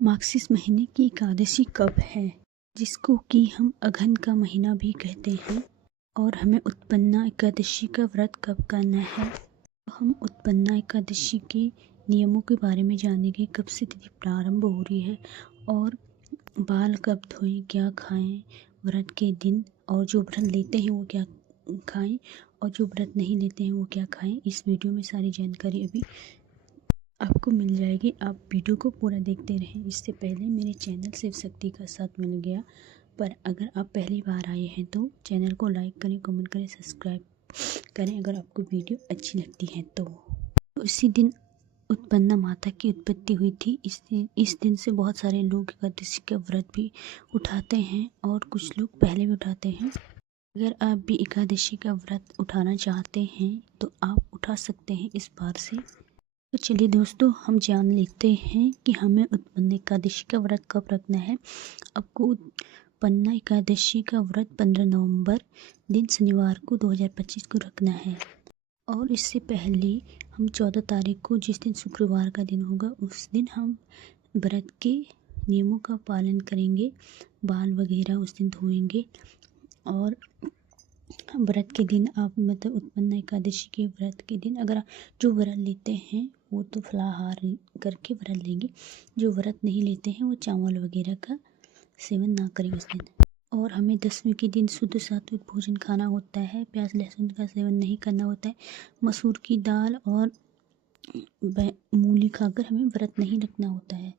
मार्गशीर्ष महीने की एकादशी कब है, जिसको कि हम अघन का महीना भी कहते हैं। और हमें उत्पन्ना एकादशी का व्रत कब करना है। हम उत्पन्ना एकादशी के नियमों के बारे में जानेंगे, कब से तिथि प्रारंभ हो रही है और बाल कब धोएं, क्या खाएं व्रत के दिन, और जो व्रत लेते हैं वो क्या खाएं और जो व्रत नहीं लेते हैं वो क्या खाएं। इस वीडियो में सारी जानकारी अभी आपको मिल जाएगी। आप वीडियो को पूरा देखते रहें। इससे पहले मेरे चैनल शिव शक्ति का साथ मिल गया, पर अगर आप पहली बार आए हैं तो चैनल को लाइक करें, कमेंट करें, सब्सक्राइब करें अगर आपको वीडियो अच्छी लगती है तो। उसी दिन उत्पन्ना माता की उत्पत्ति हुई थी। इस दिन से बहुत सारे लोग एकादशी का व्रत भी उठाते हैं और कुछ लोग पहले भी उठाते हैं। अगर आप भी एकादशी का व्रत उठाना चाहते हैं तो आप उठा सकते हैं इस बार से। तो चलिए दोस्तों, हम जान लेते हैं कि हमें उत्पन्ना एकादशी का व्रत कब रखना है। आपको उत्पन्ना एकादशी का व्रत 15 नवंबर दिन शनिवार को 2025 को रखना है। और इससे पहले हम 14 तारीख को, जिस दिन शुक्रवार का दिन होगा, उस दिन हम व्रत के नियमों का पालन करेंगे। बाल वगैरह उस दिन धोएंगे। और व्रत के दिन आप उत्पन्ना एकादशी के व्रत के दिन अगर जो व्रत लेते हैं वो तो फलाहार करके व्रत लेंगे। जो व्रत नहीं लेते हैं वो चावल वगैरह का सेवन ना करें उस दिन। और हमें 10वीं के दिन शुद्ध सात्विक भोजन खाना होता है। प्याज लहसुन का सेवन नहीं करना होता है। मसूर की दाल और मूली खाकर हमें व्रत नहीं रखना होता है।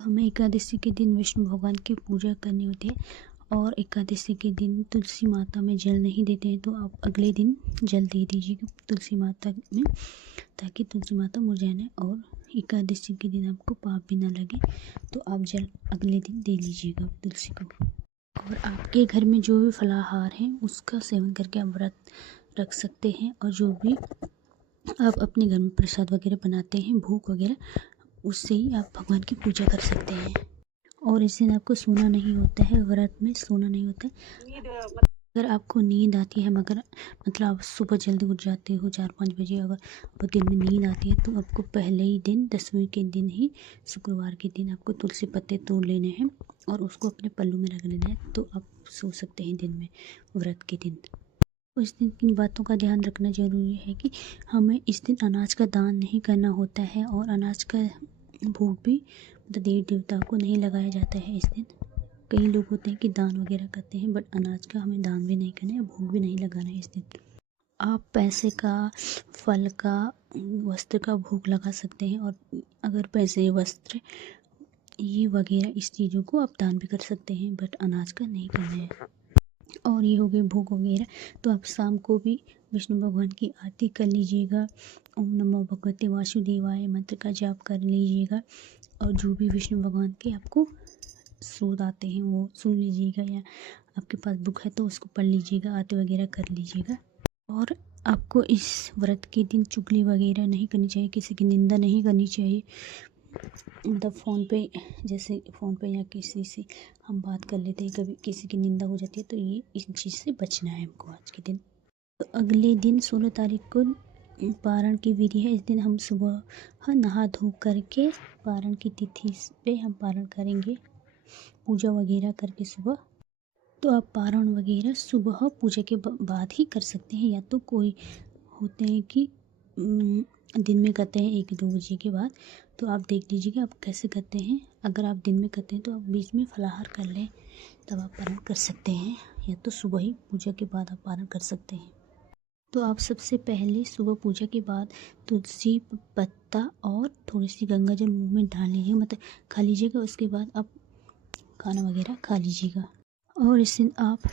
हमें एकादशी के दिन विष्णु भगवान की पूजा करनी होती है। और एकादशी के दिन तुलसी माता में जल नहीं देते हैं तो आप अगले दिन जल दे दीजिएगा तुलसी माता में, ताकि तुलसी माता मुरझाए ना। और एकादशी के दिन आपको पाप भी ना लगे तो आप जल अगले दिन दे लीजिएगा तुलसी को। और आपके घर में जो भी फलाहार है उसका सेवन करके आप व्रत रख सकते हैं। और जो भी आप अपने घर में प्रसाद वगैरह बनाते हैं, भोग वगैरह, उससे ही आप भगवान की पूजा कर सकते हैं। और इस दिन आपको सोना नहीं होता है, व्रत में सोना नहीं होता है। अगर आपको नींद आती है, मगर मतलब आप सुबह जल्दी उठ जाते हो 4-5 बजे, अगर आपको दिन में नींद आती है तो आपको पहले ही दिन 10वीं के दिन ही, शुक्रवार के दिन, आपको तुलसी पत्ते तोड़ लेने हैं और उसको अपने पल्लू में रख लेना है, तो आप सो सकते हैं दिन में व्रत के दिन। उस दिन किन बातों का ध्यान रखना ज़रूरी है कि हमें इस दिन अनाज का दान नहीं करना होता है। और अनाज का भोग भी देवी देवता को नहीं लगाया जाता है इस दिन। कई लोग होते हैं कि दान वगैरह करते हैं, बट अनाज का हमें दान भी नहीं करना है, भोग भी नहीं लगाना है इस दिन। आप पैसे का, फल का, वस्त्र का भोग लगा सकते हैं। और अगर पैसे, वस्त्र, ये वगैरह इस चीज़ों को आप दान भी कर सकते हैं, बट अनाज का नहीं करना है। और ये हो गए भोग वगैरह। तो आप शाम को भी विष्णु भगवान की आरती कर लीजिएगा। ओम नमो भगवते वासुदेवाय मंत्र का जाप कर लीजिएगा। और जो भी विष्णु भगवान के आपको श्लोक आते हैं वो सुन लीजिएगा, या आपके पास बुक है तो उसको पढ़ लीजिएगा, आरती वगैरह कर लीजिएगा। और आपको इस व्रत के दिन चुगली वगैरह नहीं करनी चाहिए, किसी की निंदा नहीं करनी चाहिए। मतलब फ़ोन पे, जैसे फ़ोन पे या किसी से हम बात कर लेते हैं, कभी किसी की निंदा हो जाती है, तो ये इस चीज़ से बचना है हमको आज के दिन। तो अगले दिन 16 तारीख को पारण की विधि है। इस दिन हम सुबह नहा धो करके पारण की तिथि पे हम पारण करेंगे, पूजा वगैरह करके सुबह। तो आप पारण वगैरह सुबह पूजा के बाद ही कर सकते हैं, या तो कोई होते हैं कि दिन में करते हैं 1-2 बजे के बाद। तो आप देख लीजिएगा आप कैसे करते हैं। अगर आप दिन में करते हैं तो आप बीच में फलाहार कर लें, तब आप पारण कर सकते हैं, या तो सुबह ही पूजा के बाद आप पारण कर सकते हैं। तो आप सबसे पहले सुबह पूजा के बाद तुलसी पत्ता और थोड़ी सी गंगा जल मुँह में डाल लीजिएगा, मतलब खा लीजिएगा। उसके बाद आप खाना वगैरह खा लीजिएगा। और इस दिन आप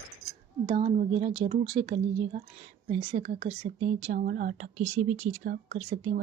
दान वगैरह ज़रूर से कर लीजिएगा। पैसे का कर सकते हैं, चावल, आटा, किसी भी चीज़ का आप कर सकते हैं।